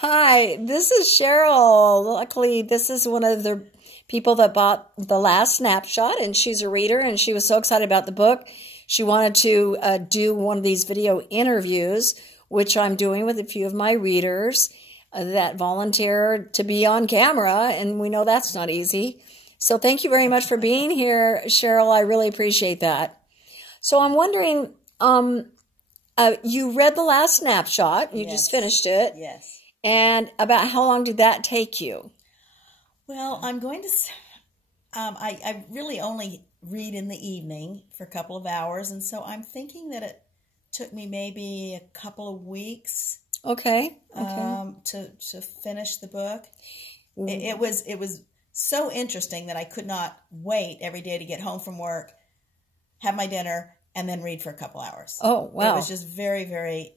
Hi, this is Sheryl. Luckily, this is one of the people that bought the Last Snapshot, and she's a reader, and she was so excited about the book. She wanted to do one of these video interviews, which I'm doing with a few of my readers that volunteer to be on camera, and we know that's not easy. So thank you very much for being here, Sheryl. I really appreciate that. So I'm wondering, you read the Last Snapshot. You just finished it. Yes. And about how long did that take you? Well, I'm going to, I really only read in the evening for a couple of hours. And so I'm thinking that it took me maybe a couple of weeks. Okay. To finish the book. It was so interesting that I could not wait every day to get home from work, have my dinner, and then read for a couple hours. Oh, wow. It was just very, very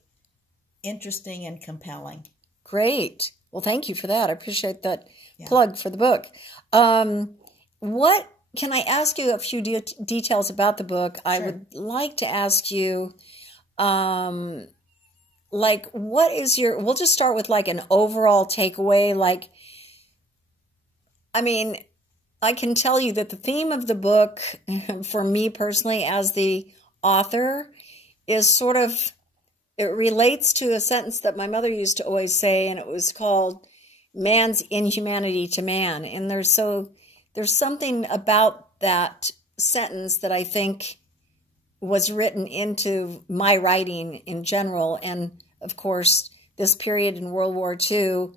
interesting and compelling. Great. Well, thank you for that. I appreciate that plug for the book. What can I ask you a few details about the book? Sure. I would like to ask you, what is we'll just start with like an overall takeaway. I can tell you that the theme of the book, for me personally as the author, is sort of, it relates to a sentence that my mother used to always say, and it was called man's inhumanity to man. And there's something about that sentence that I think was written into my writing in general. And of course, this period in World War II,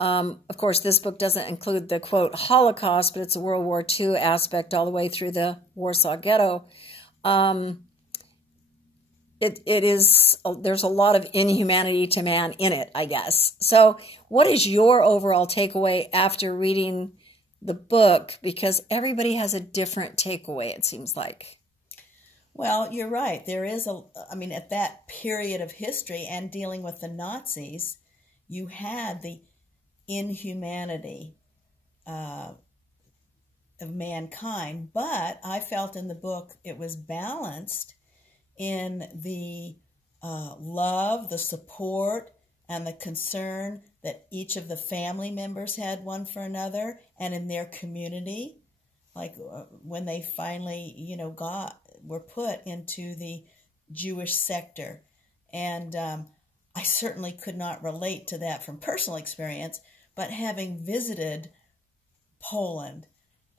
of course, this book doesn't include the quote Holocaust, but it's a World War II aspect all the way through the Warsaw Ghetto. There's a lot of inhumanity to man in it, I guess. So what is your overall takeaway after reading the book? Because everybody has a different takeaway, it seems like. Well, you're right. There is at that period of history and dealing with the Nazis, you had the inhumanity of mankind. But I felt in the book it was balanced in the love, the support, and the concern that each of the family members had one for another, and in their community, like when they finally, were put into the Jewish sector. And I certainly could not relate to that from personal experience, but having visited Poland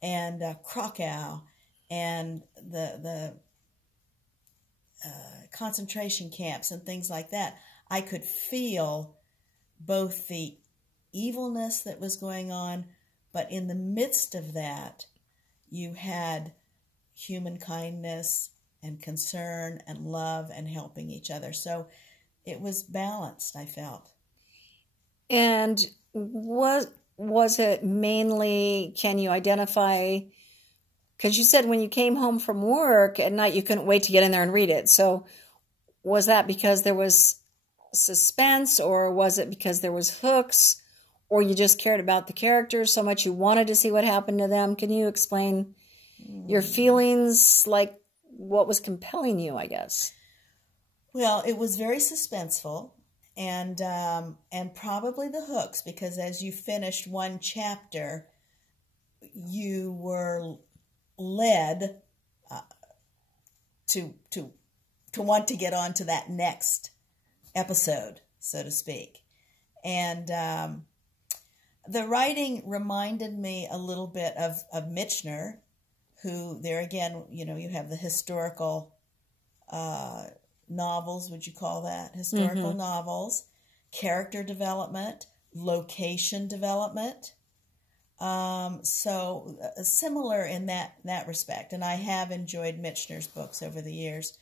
and Krakow and the concentration camps and things like that, I could feel both the evilness that was going on, but in the midst of that, you had human kindness and concern and love and helping each other. So it was balanced, I felt. And was it mainly, can you identify, because you said when you came home from work at night, you couldn't wait to get in there and read it. So was that because there was suspense, or was it because there was hooks, or you just cared about the characters so much you wanted to see what happened to them? Can you explain your feelings, like what was compelling you, I guess? Well, it was very suspenseful, and probably the hooks, because as you finished one chapter, you were led to want to get on to that next episode, so to speak. And the writing reminded me a little bit of Michener, who, there again, you have the historical novels, would you call that? Historical novels, character development, location development. So similar in that respect. And I have enjoyed Michener's books over the years.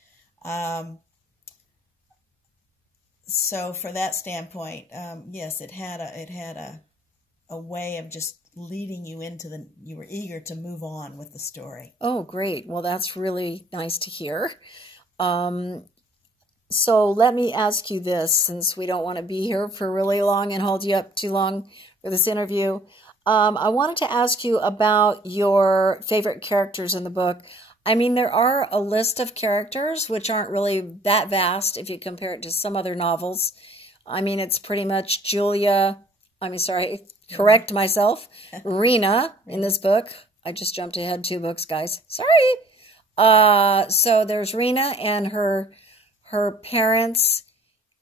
So for that standpoint, yes, it had a way of just leading you into you were eager to move on with the story. Oh, great. Well, that's really nice to hear. So let me ask you this, since we don't want to be here for really long and hold you up too long for this interview. I wanted to ask you about your favorite characters in the book. I mean, there are a list of characters which aren't really that vast if you compare it to some other novels. I mean, it's pretty much correct myself, Rena in this book. I just jumped ahead 2 books, guys. Sorry. So there's Rena and her parents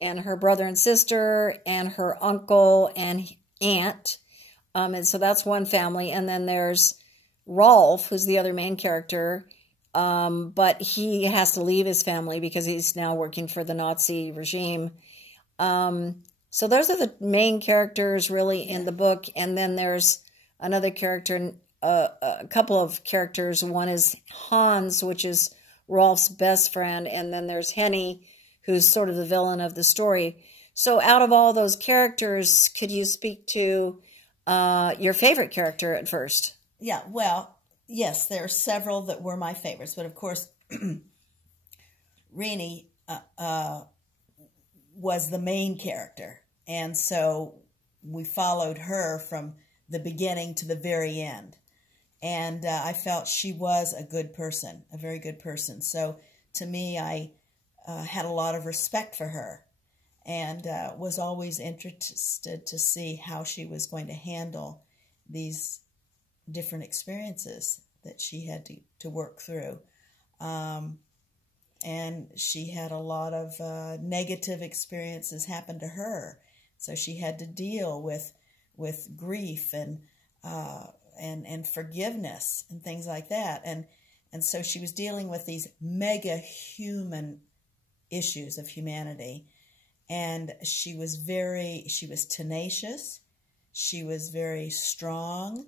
and her brother and sister and her uncle and aunt. And so that's one family. And then there's Rolf, who's the other main character. But he has to leave his family because he's now working for the Nazi regime. So those are the main characters really in the book. And then there's another character, a couple of characters. One is Hans, which is Rolf's best friend. And then there's Henny, who's sort of the villain of the story. So out of all those characters, could you speak to your favorite character at first? Yeah, well, yes, there are several that were my favorites. But of course, Rennie was the main character. And so we followed her from the beginning to the very end. And I felt she was a good person, a very good person. So to me, I had a lot of respect for her and was always interested to see how she was going to handle these different experiences that she had to work through. And she had a lot of negative experiences happen to her. So she had to deal with grief and forgiveness and things like that. And so she was dealing with these mega human issues of humanity. And she was tenacious. She was very strong.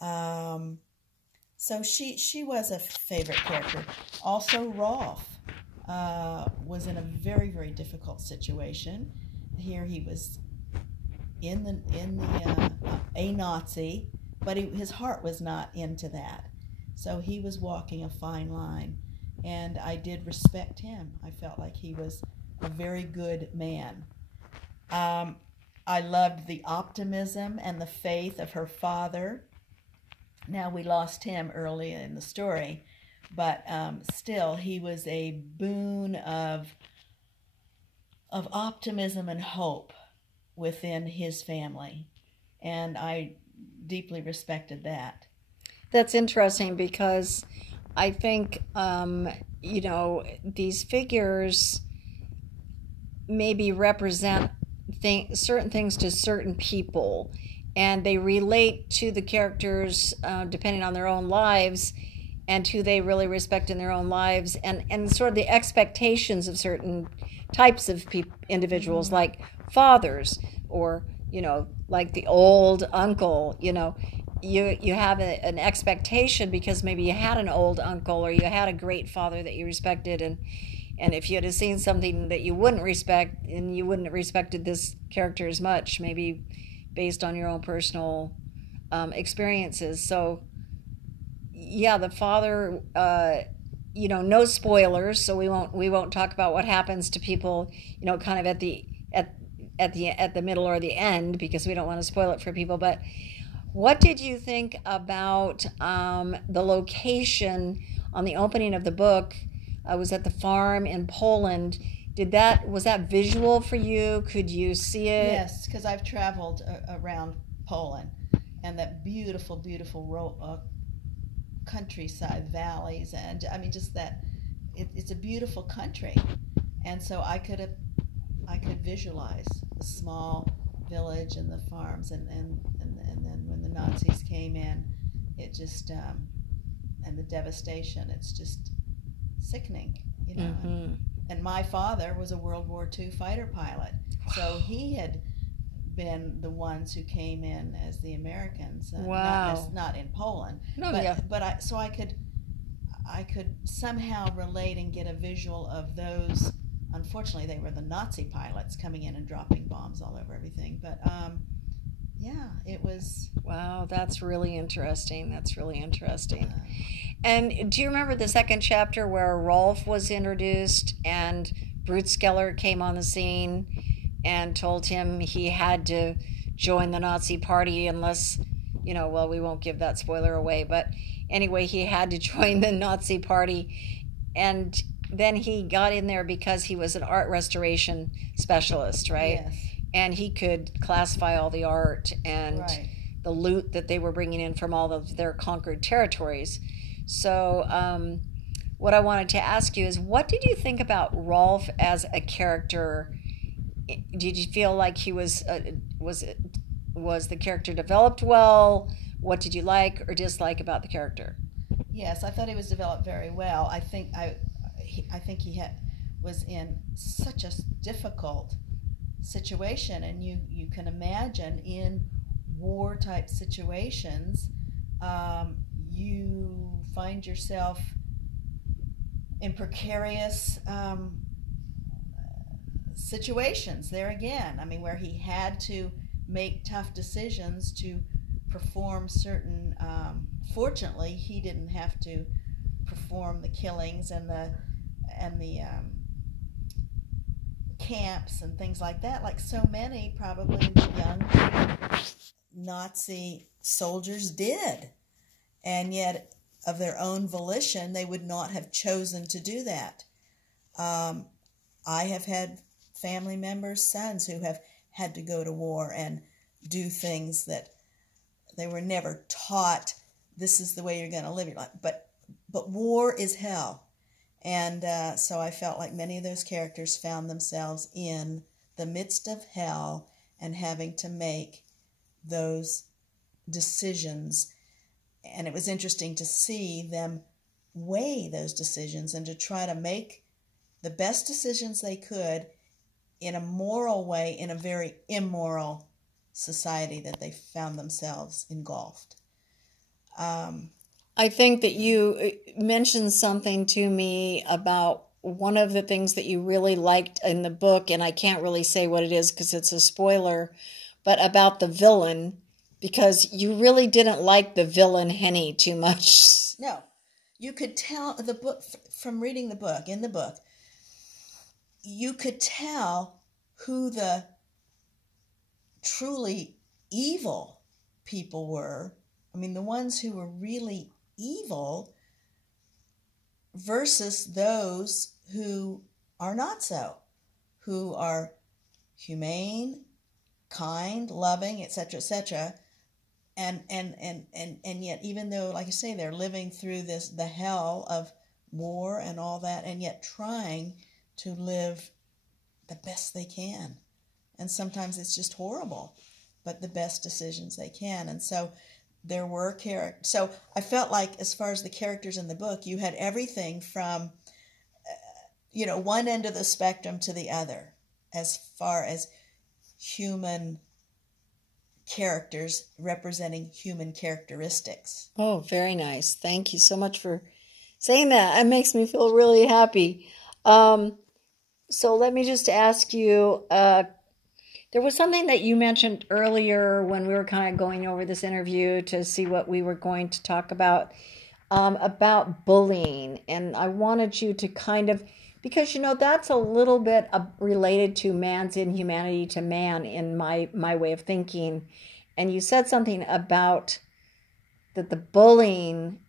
So she was a favorite character. Also, Rolf was in a very, very difficult situation. Here he was a Nazi, but his heart was not into that. So he was walking a fine line, and I did respect him. I felt like he was a very good man. I loved the optimism and the faith of her father. Now, we lost him early in the story, but still, he was a boon of optimism and hope within his family, and I deeply respected that. That's interesting because I think, these figures maybe represent certain things to certain people, and they relate to the characters depending on their own lives and who they really respect in their own lives, and sort of the expectations of certain types of individuals, like fathers, or like the old uncle. You have an expectation because maybe you had an old uncle or you had a great father that you respected, and if you had seen something that you wouldn't respect, and you wouldn't have respected this character as much, maybe based on your own personal experiences. So yeah, the father, no spoilers, so we won't talk about what happens to people, kind of at the middle or the end, because we don't want to spoil it for people. But what did you think about the location on the opening of the book? I was at the farm in Poland. Was that visual for you? Could you see it? Yes, because I've traveled around Poland, and that beautiful, beautiful countryside, valleys, and I mean, just that it's a beautiful country, and so I could visualize the small village and the farms, and then when the Nazis came in, it just and the devastation, it's just sickening, Mm-hmm. And my father was a World War II fighter pilot, so he had been the ones who came in as the Americans. Wow. Not in Poland. No, but, yeah. but I could somehow relate and get a visual of those. Unfortunately, they were the Nazi pilots coming in and dropping bombs all over everything. But yeah, it was. Wow, that's really interesting. And do you remember the second chapter where Rolf was introduced and Brutskeller came on the scene and told him he had to join the Nazi party unless, we won't give that spoiler away, but anyway, he had to join the Nazi party. And then he got in there because he was an art restoration specialist, right? Yes. And he could classify all the art and Right. the loot that they were bringing in from all of their conquered territories. So, what I wanted to ask you is, what did you think about Rolf as a character? Did you feel like he was was the character developed well? What did you like or dislike about the character? Yes, I thought he was developed very well. I think he was in such a difficult situation, and you can imagine in war type situations, you find yourself in precarious situations there again. I mean, where he had to make tough decisions to perform certain. Fortunately, he didn't have to perform the killings and the camps and things like that, like so many probably young Nazi soldiers did, and yet of their own volition they would not have chosen to do that. I have had family members, sons, who have had to go to war and do things that they were never taught. This is the way you're going to live your life. But war is hell. And so I felt like many of those characters found themselves in the midst of hell and having to make those decisions. And it was interesting to see them weigh those decisions and to try to make the best decisions they could in a moral way in a very immoral society that they found themselves engulfed. I think that you mentioned something to me about one of the things that you really liked in the book, and I can't really say what it is because it's a spoiler, but about the villain, because you really didn't like the villain Henny too much. No, you could tell the book from reading the book. In the book, you could tell who the truly evil people were. I mean, the ones who were really evil versus those who are not so, who are humane, kind, loving, etc., etc. And yet, even though, like I say, they're living through the hell of war and all that, and yet trying to live the best they can. And sometimes it's just horrible, but the best decisions they can. And so there were characters. So I felt like, as far as the characters in the book, you had everything from, one end of the spectrum to the other, as far as human characters representing human characteristics. Oh, very nice. Thank you so much for saying that. It makes me feel really happy. So let me just ask you, there was something that you mentioned earlier when we were kind of going over this interview to see what we were going to talk about bullying. And I wanted you to kind of, because, that's a little bit related to man's inhumanity to man in my way of thinking. And you said something about that the bullying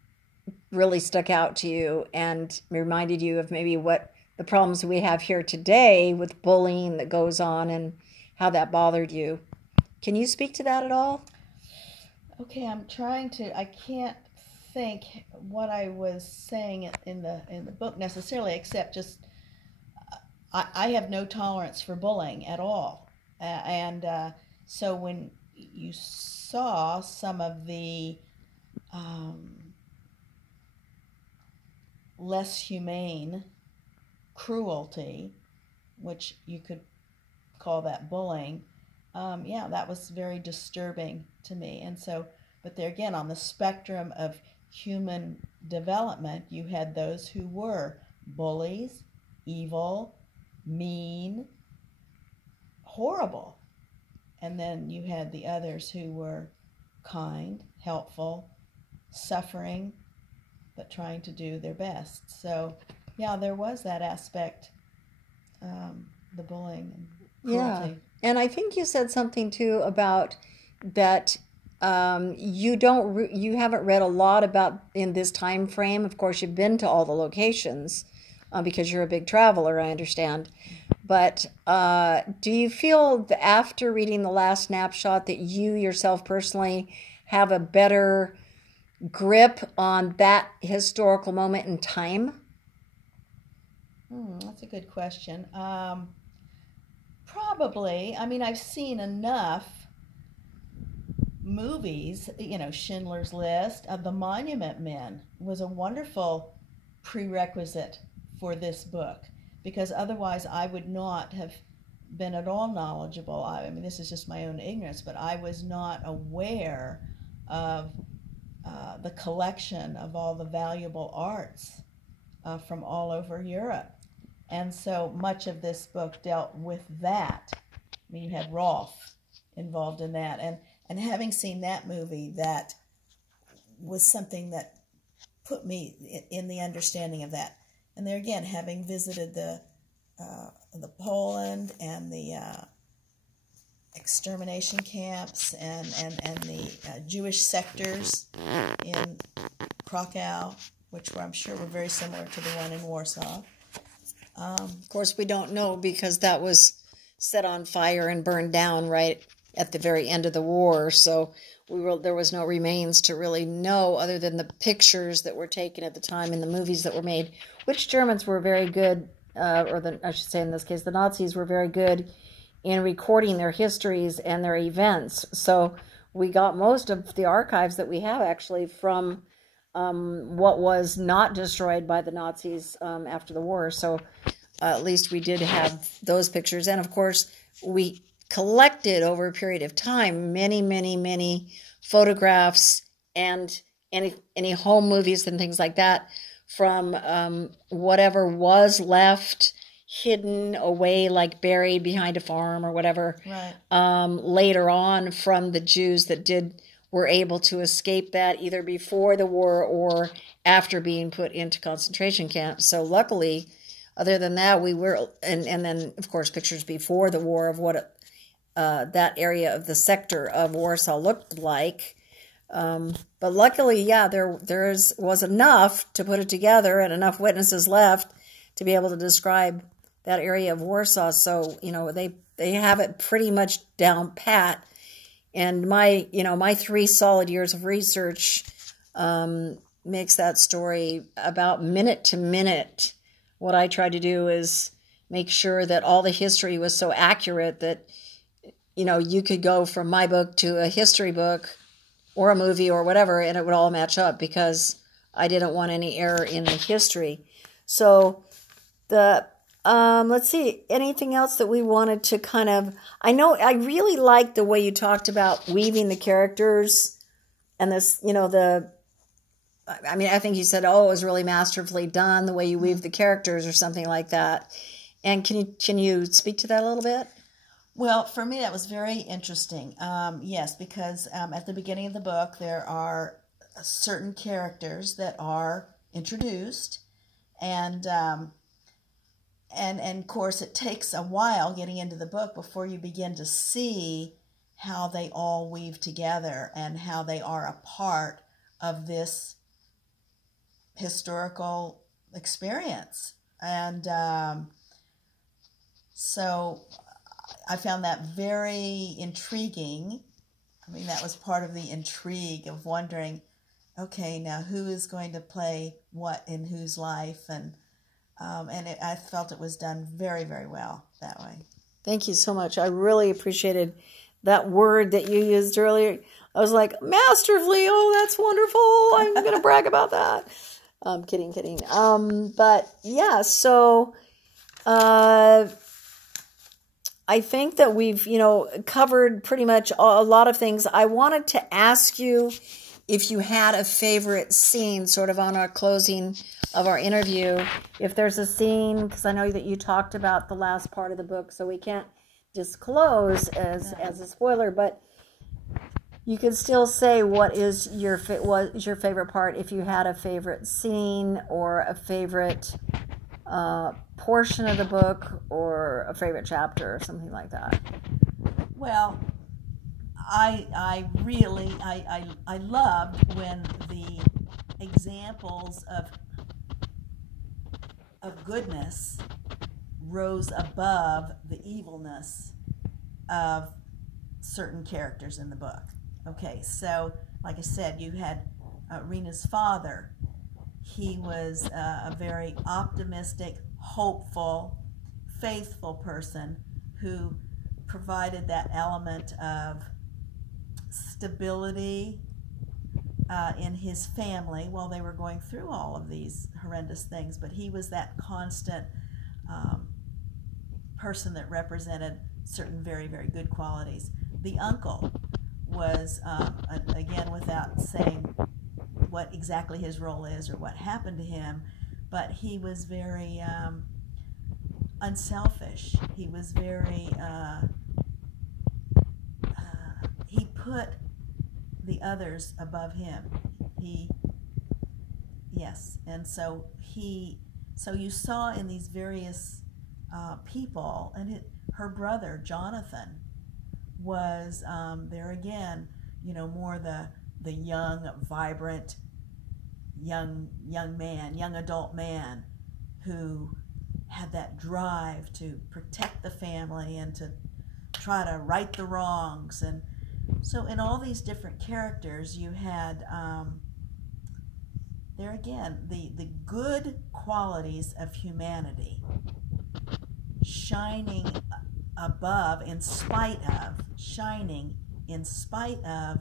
really stuck out to you and reminded you of maybe what the problems we have here today with bullying that goes on and how that bothered you. Can you speak to that at all? Okay, I can't think what I was saying in the book necessarily, except just I have no tolerance for bullying at all. So when you saw some of the less humane cruelty, which you could call that bullying, that was very disturbing to me. And so, but there again, on the spectrum of human development, you had those who were bullies, evil, mean, horrible. And then you had the others who were kind, helpful, suffering, but trying to do their best. So, there was that aspect, the bullying and cruelty. Yeah. And I think you said something too about that you haven't read a lot about in this time frame. Of course, you've been to all the locations, because you're a big traveler, I understand. But do you feel that after reading The Last Snapshot that you yourself personally have a better grip on that historical moment in time? That's a good question. Probably. I mean, I've seen enough movies, Schindler's List. The Monument Men was a wonderful prerequisite for this book, because otherwise I would not have been at all knowledgeable. I mean, this is just my own ignorance, but I was not aware of the collection of all the valuable arts from all over Europe. And so much of this book dealt with that. I mean, you had Rolf involved in that. And having seen that movie, that was something that put me in the understanding of that. And there again, having visited the Poland and the extermination camps and the Jewish sectors in Krakow, which I'm sure were very similar to the one in Warsaw. Of course, we don't know because that was set on fire and burned down right at the very end of the war. So there was no remains to really know other than the pictures that were taken at the time and the movies that were made, which Germans were very good, I should say in this case, the Nazis were very good in recording their histories and their events. So we got most of the archives that we have actually from what was not destroyed by the Nazis after the war. So at least we did have those pictures. And of course, we collected over a period of time many, many, many photographs and any home movies and things like that from whatever was left hidden away, like buried behind a farm or whatever. Right. Later on, from the Jews that were able to escape that either before the war or after being put into concentration camps. So luckily, other than that, we were, and then of course pictures before the war of what that area of the sector of Warsaw looked like. But luckily, yeah, there was enough to put it together and enough witnesses left to be able to describe that area of Warsaw. So, they have it pretty much down pat. And my 3 solid years of research makes that story about minute to minute. What I tried to do is make sure that all the history was so accurate that, you could go from my book to a history book or a movie or whatever, and it would all match up because I didn't want any error in the history. So let's see, anything else that we wanted to kind of, I really liked the way you talked about weaving the characters and this, I think you said, it was really masterfully done, the way you weave the characters or something like that. And can you speak to that a little bit? Well, for me, that was very interesting. Yes, because at the beginning of the book, there are certain characters that are introduced, and of course, it takes a while getting into the book before you begin to see how they all weave together and how they are a part of this historical experience. And so I found that very intriguing. I mean, that was part of the intrigue of wondering, okay, now who is going to play what in whose life? And I felt it was done very, very well that way. Thank you so much. I really appreciated that word that you used earlier. I was like, masterfully. Oh, that's wonderful. I'm going to brag about that. Kidding. But yeah, so I think that we've, covered pretty much a lot of things. I wanted to ask you if you had a favorite scene sort of on our closing of our interview. If there's a scene, because I know that you talked about the last part of the book, so we can't disclose as a spoiler, but you could still say what is your favorite part if you had a favorite scene or a favorite portion of the book or a favorite chapter or something like that. Well, I really loved when the examples of of goodness rose above the evilness of certain characters in the book. Okay, so like I said, you had Rena's father. He was a very optimistic, hopeful, faithful person who provided that element of stability in his family while they were going through all of these horrendous things. But he was that constant person that represented certain very, very good qualities. The uncle was, again, without saying what exactly his role is or what happened to him, but he was very unselfish. He was very, he put the others above him. Yes, and so you saw in these various people, and her brother Jonathan was there again, more the young, vibrant, young man, young adult man who had that drive to protect the family and to try to right the wrongs. And so in all these different characters, you had there again the good qualities of humanity shining above, shining in spite of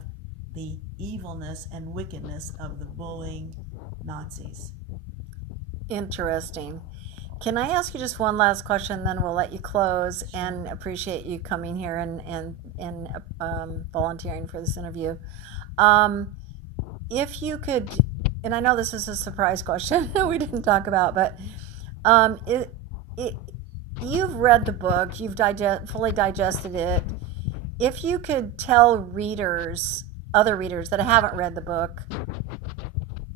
the evilness and wickedness of the bullying Nazis. Interesting. Can I ask you just one last question, then we'll let you close, and appreciate you coming here and volunteering for this interview. If you could, and I know this is a surprise question we didn't talk about, but you've read the book, you've fully digested it. If you could tell other readers that haven't read the book,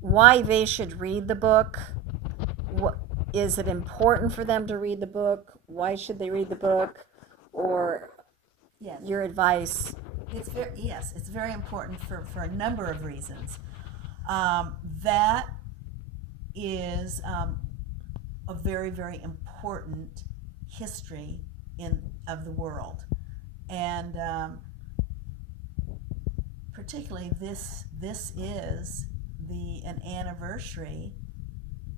why they should read the book, is it important for them to read the book? Why should they read the book? Or your advice? It's very important for a number of reasons. That is a very, very important history of the world, and particularly this is an anniversary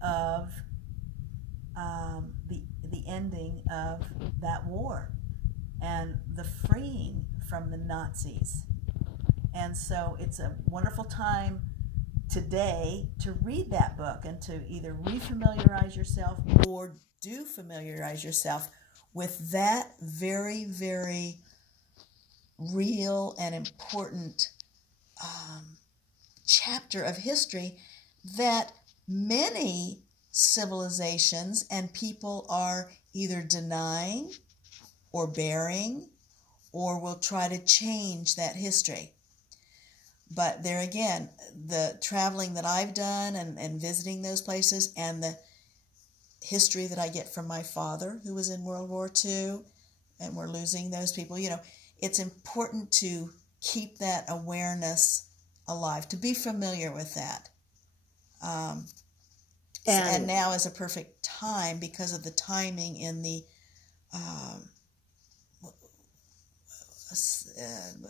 of the ending of that war and the freeing from the Nazis. And so it's a wonderful time today to read that book and to either refamiliarize yourself or do familiarize yourself with that very, very real and important chapter of history that many civilizations and people are either denying or burying, or will try to change that history. But there again, the traveling that I've done and visiting those places, and the history that I get from my father, who was in World War II, and we're losing those people, it's important to keep that awareness alive, to be familiar with that. And now is a perfect time because of the timing in the,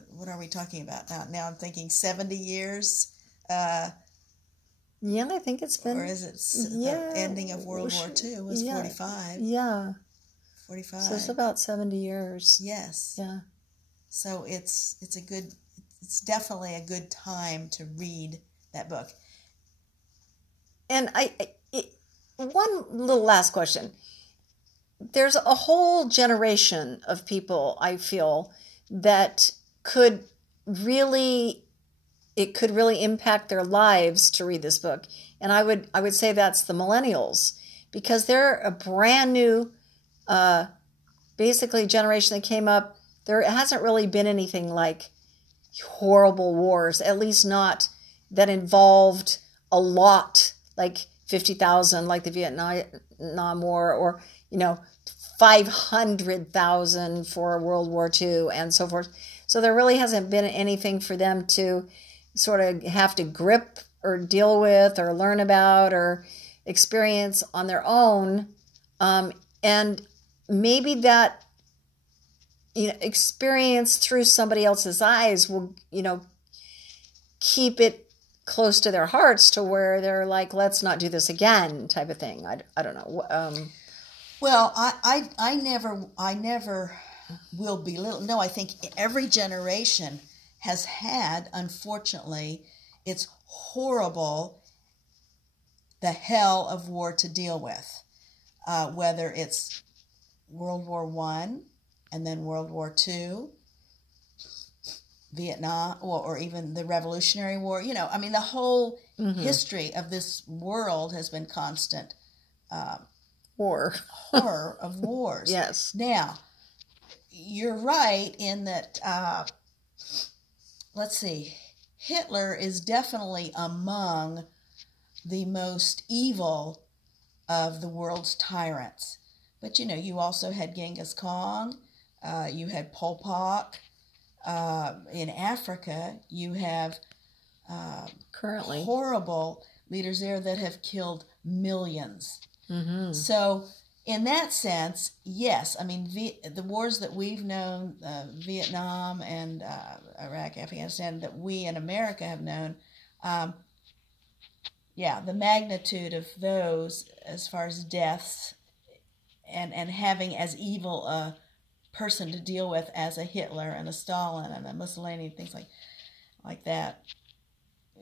what are we talking about now? Now I'm thinking 70 years. Yeah, I think it's been. Or is it the ending of World War II was 45? Yeah. 45. So it's about 70 years. Yes. Yeah. So it's definitely a good time to read that book. And one little last question. There's a whole generation of people, I feel, that could really impact their lives to read this book. And I would say that's the millennials, because they're a brand new, basically generation that came up. There hasn't really been anything like horrible wars, at least not that involved a lot, like 50,000, like the Vietnam War, or 500,000 for World War II, and so forth. So there really hasn't been anything for them to sort of have to grip or deal with or learn about, or experience on their own, and maybe that experience through somebody else's eyes will keep it close to their hearts to where they're like, let's not do this again, type of thing. I don't know. Well, I never will belittle. No, I think every generation has had, unfortunately, it's horrible, the hell of war to deal with, whether it's World War I and then World War II, Vietnam, or even the Revolutionary War. The whole history of this world has been constant horror of wars. Yes. Now, you're right in that, let's see, Hitler is definitely among the most evil of the world's tyrants. But, you also had Genghis Khan, you had Pol Pot. In Africa, you have currently horrible leaders there that have killed millions. Mm-hmm. So, in that sense, yes. I mean, the wars that we've known, Vietnam and Iraq, Afghanistan, that we in America have known, the magnitude of those as far as deaths and having as evil a person to deal with as a Hitler and a Stalin and a Mussolini, things like that.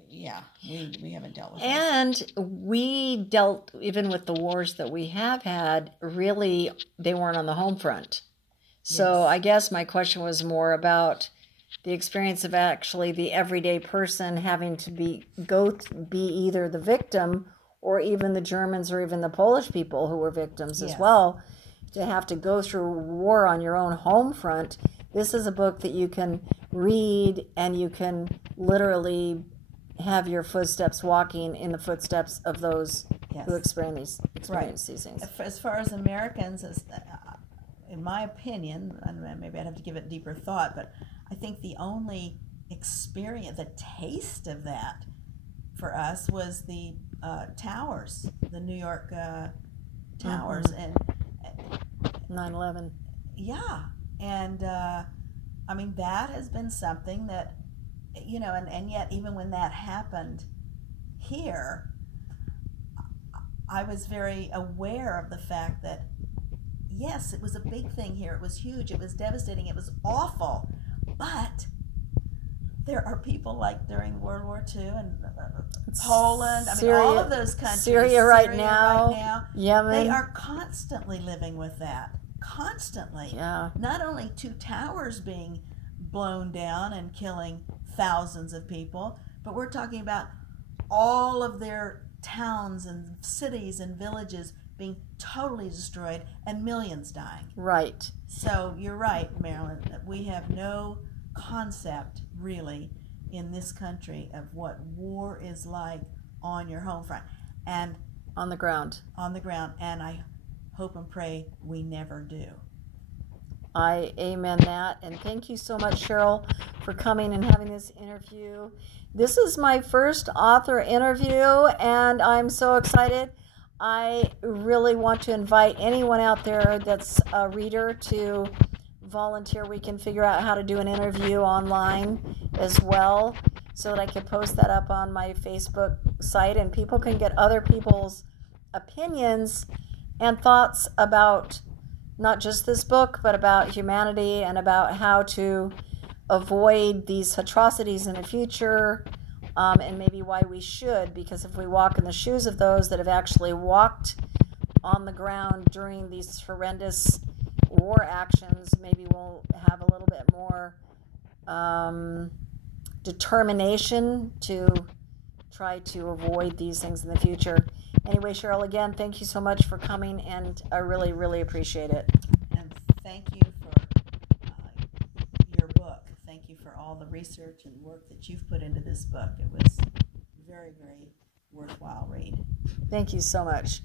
Yeah, we haven't dealt with that. And we dealt, even with the wars that we have had, really, they weren't on the home front. So yes. I guess my question was more about the experience of actually the everyday person having to be either the victim or even the Germans or even the Polish people who were victims as well, to have to go through war on your own home front. This is a book that you can read and you can literally have your footsteps walking in the footsteps of those who experience these things. As far as Americans, in my opinion, and maybe I'd have to give it deeper thought, but I think the only experience, the taste of that for us was the towers, the New York towers, and 9/11. Yeah, and I mean, that has been something that, and yet even when that happened here, I was very aware of the fact that, yes, it was a big thing here. It was huge. It was devastating. It was awful. But there are people like during World War II and Poland, Syria, all of those countries. Syria right now, Yemen. They are constantly living with that. Constantly. Yeah. Not only 2 towers being blown down and killing thousands of people, but we're talking about all of their towns and cities and villages being totally destroyed and millions dying. Right. So you're right, Marilyn. We have no concept, really, in this country of what war is like on your home front. And on the ground. On the ground. And I hope and pray we never do. I amen that. And thank you so much, Sheryl, for coming and having this interview. This is my first author interview, and I'm so excited. I really want to invite anyone out there that's a reader to volunteer. We can figure out how to do an interview online as well, so that I can post that up on my Facebook site, and people can get other people's opinions and thoughts about not just this book, but about humanity and about how to avoid these atrocities in the future, and maybe why we should, because if we walk in the shoes of those that have actually walked on the ground during these horrendous war actions, maybe we'll have a little bit more determination to try to avoid these things in the future. Anyway, Sheryl, again, thank you so much for coming, and I really, really appreciate it. And thank you for your book. Thank you for all the research and work that you've put into this book. It was very, very worthwhile read. Thank you so much.